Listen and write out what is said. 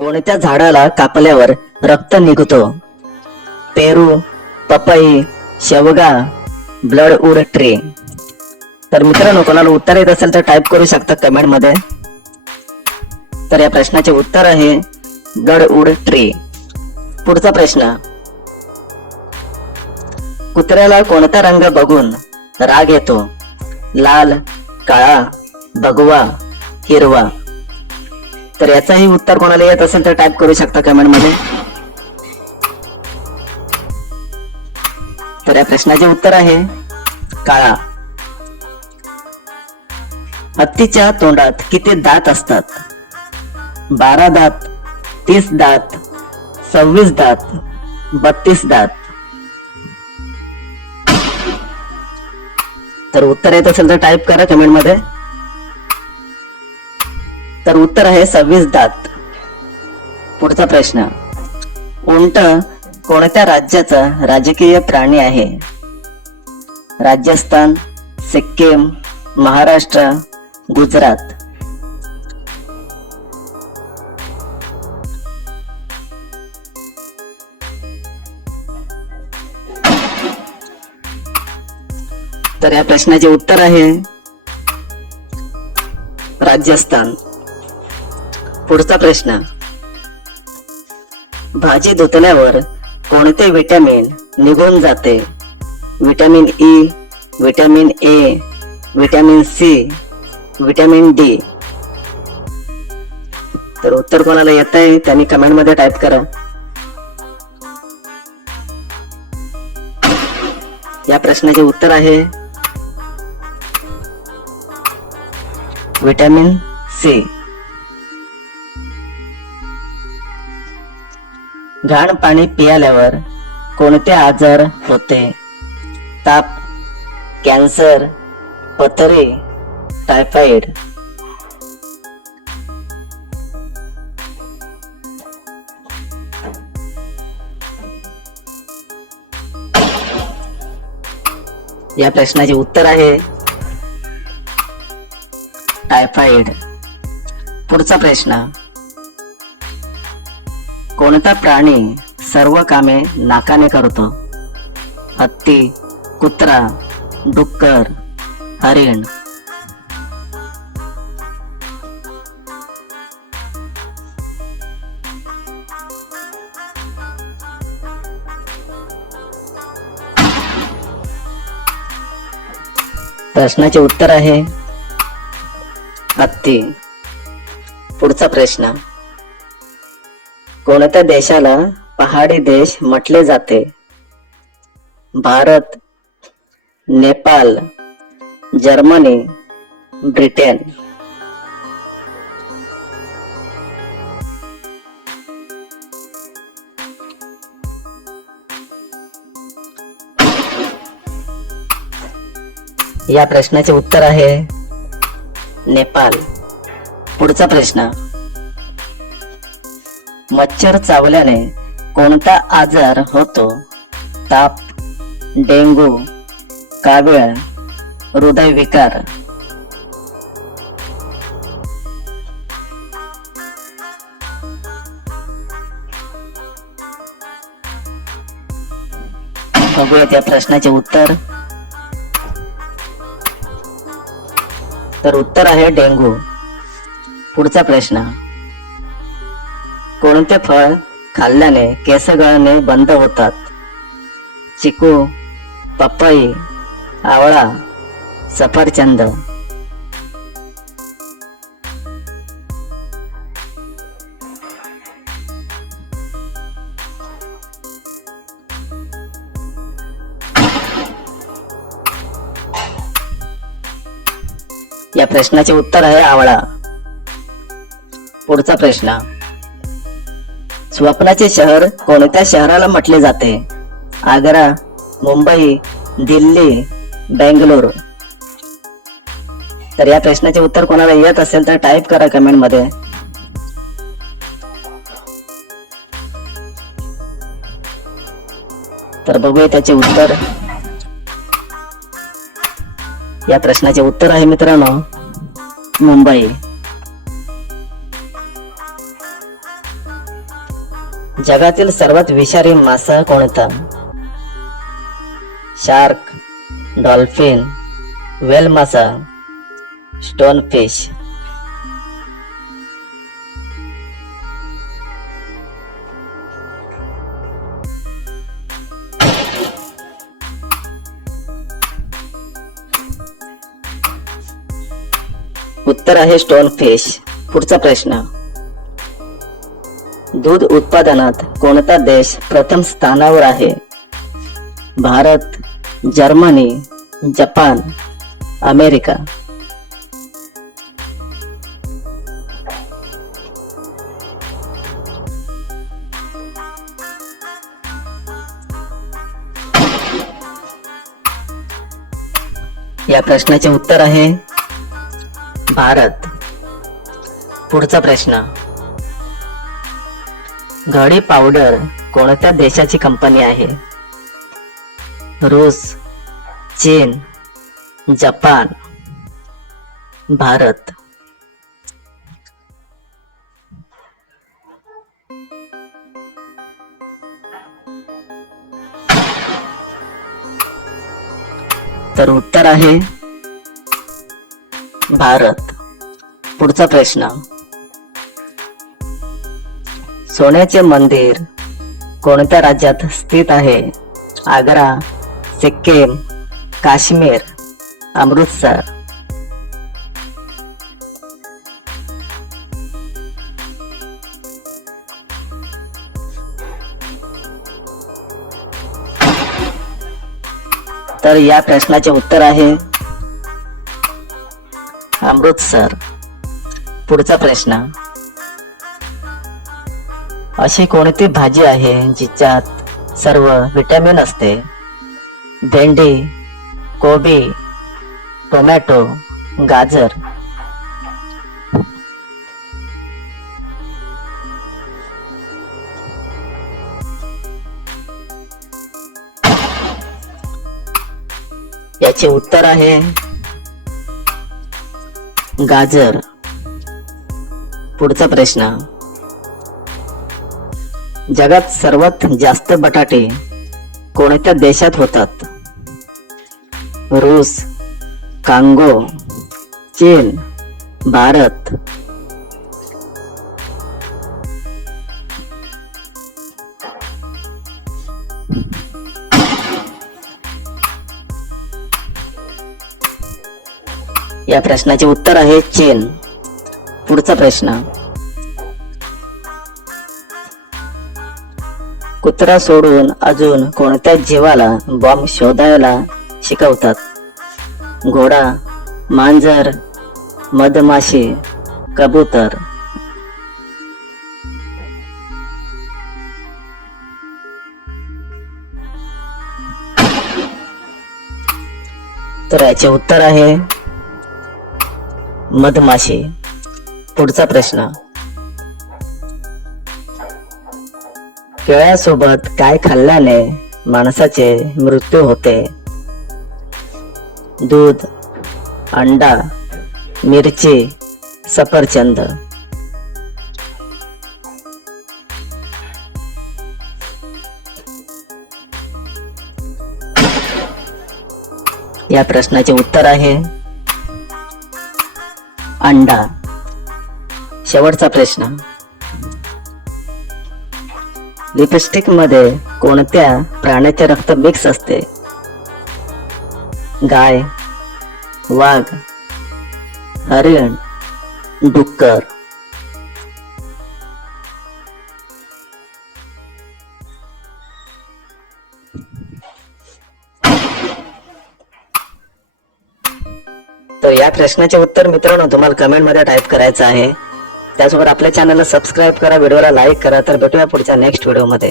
कोणत्या झाडाला कापल्यावर रक्त निघतो? पेरू पपई शेवगा ब्लड उड ट्री. तर मित्रांनो कोणाला उत्तर येत असेल तर टाईप करू शकता कमेंटमध्ये. तर या प्रश्नाचे उत्तर आहे ब्लड उड ट्री. पुढचा प्रश्न. कुत्र्याला कोणता रंग बघून राग येतो? लाल काळा भगवा हिरवा. तर याचाही उत्तर कोणाला येत असेल तर टाईप करू शकता कमेंटमध्ये. तर या प्रश्नाचे उत्तर आहे काळा. हत्तीच्या तोंडात किती दात असतात? बारा दात तीस दात सव्वीस दात बत्तीस दात. तर उत्तर येत असेल तर टाईप करा कमेंटमध्ये उत्तर आहे सव्वीस दात. पुढचा प्रश्न. उंट कोणत्या राज्याचा राजकीय प्राणी आहे? राजस्थान सिक्कीम महाराष्ट्र गुजरात. तर या प्रश्नाचे उत्तर आहे राजस्थान. पुढचा प्रश्न. भाजी धुतल्यावर कोणते विटॅमिन निघून जाते? Vitamin E e, vitamin A vitamin C vitamin D तर उत्तर कोणाला येत आहे? त्यांनी कमेंटमध्ये टाईप करा. या प्रश्नाचे उत्तर आहे विटॅमिन सी घाण पाणी पियाल्यावर कोणते आजार होते? ताप कॅन्सर पत्रे टायफॉइड. या प्रश्नाचे उत्तर आहे टायफॉइड. पुढचा प्रश्न कोणता प्राणी सर्व कामे नाकाने करतो? हत्ती कुत्रा डुक्कर हरिण. प्रश्नाचे उत्तर आहे हत्ती. पुढचा प्रश्न. कोणत्या देशाला पहाडी देश म्हटले जाते? Bharat Nepal Germany Britain. या प्रश्नाचे उत्तर आहे नेपाल. पुढचा प्रश्न. मच्छर चावल्याने कोणता आजार होतो? ताप डेंगू कावीळ हृदयविकार. बघूयात या प्रश्नाचे उत्तर. तर उत्तर आहे डेंगू. पुढचा प्रश्न. कोणते फळ खाल्ल्याने केस गळणे बंद होतात? चिकू पपई आवळा सफरचंद. या प्रश्नाचे उत्तर आहे आवळा. पुढचा प्रश्न. स्वप्नाचे शहर कोणत्या शहराला म्हटले जाते? आग्रा मुंबई दिल्ली बेंगलोर. तर या प्रश्नाचे उत्तर कोणाला येत असेल तर टाईप करा कमेंटमध्ये. तर बघूया त्याचे उत्तर. या प्रश्नाचे उत्तर आहे मित्रांनो मुंबई. जगातील सर्वात विषारी मासा कोणता? शार्क डॉल्फिन वेल मासा स्टोन फिश. उत्तर आहे स्टोन फिश. पुढचा प्रश्न. दूध उत्पादनात कोणता देश प्रथम स्थानावर आहे? Bharat Germany Japan America. या प्रश्नाचे उत्तर आहे भारत. पुढचा प्रश्न. घडी पावडर कोणत्या देशाची कंपनी आहे? रूस चीन जपान भारत. तर उत्तर आहे भारत. पुढचा प्रश्न. सोन्याचे मंदिर कोणत्या राज्यात स्थित आहे? आग्रा सिक्कीम काश्मीर अमृतसर. तर या प्रश्नाचे उत्तर आहे अमृतसर. पुढचा प्रश्न. अशी कोणती भाजी आहे जिच्यात सर्व विटॅमिन असते? भेंडी कोबी टोमॅटो गाजर. याचे उत्तर आहे गाजर. पुढचा प्रश्न. जगात सर्वात जास्त बटाटे कोणत्या देशात होतात? रूस कांगो चीन भारत. या प्रश्नाचे उत्तर आहे चीन. पुढचा प्रश्न. कुत्रा सोडून अजून कोणत्या जीवाला बॉम्ब शोधायला शिकवतात? घोडा मांजर मधमाशी कबूतर. तर याचे उत्तर आहे मधमाशी. पुढचा प्रश्न. केळ्यासोबत काय खाल्ल्याने माणसाचे मृत्यू होते? दूध अंडा मिरची सफरचंद. या प्रश्नाचे उत्तर आहे अंडा. शेवटचा प्रश्न. लिपस्टिकमध्ये कोणत्या प्राण्याचे रक्त मिक्स असते? गाय वाघ हरिण डुक्कर. तर या प्रश्नाचे उत्तर मित्रांनो तुम्हाला कमेंटमध्ये टाईप करायचं आहे. त्यासोबत आपल्या चॅनलला सबस्क्राईब करा व्हिडिओला लाईक करा तर भेटूया पुढच्या नेक्स्ट व्हिडिओमध्ये